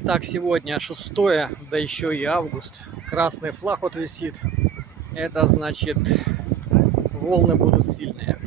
Итак, сегодня 6, да еще и август. Красный флаг вот висит. Это значит, волны будут сильные.